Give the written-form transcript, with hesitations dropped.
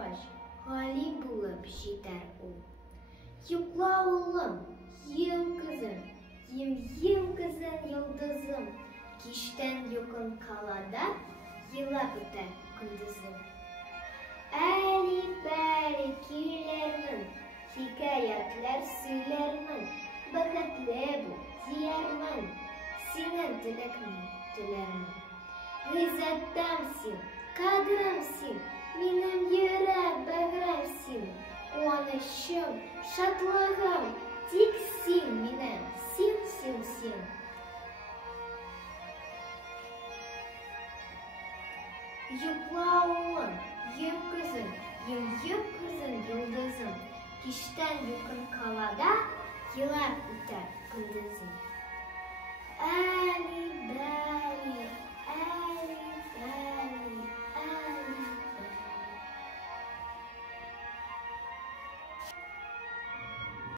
башлагач, гали булып җитәр ул. Йокла, улым, ем кызым, ем кызым, йолдызым, кичтән якын калада елап үтә көндезем. Әли-бәли көйләрмен, хикәятләр сөйләрмен, бәхетле бул диярмен, синең теләкне теләрмен. Гыйззәттәм син, кадерем син, минем йөрәк бәгырем син, куанычым, шатлыгым, тик син минем, син. Йокла, улым, ем кызым, йолдызым, кичтән якын калада елап үтә көндезем. Әли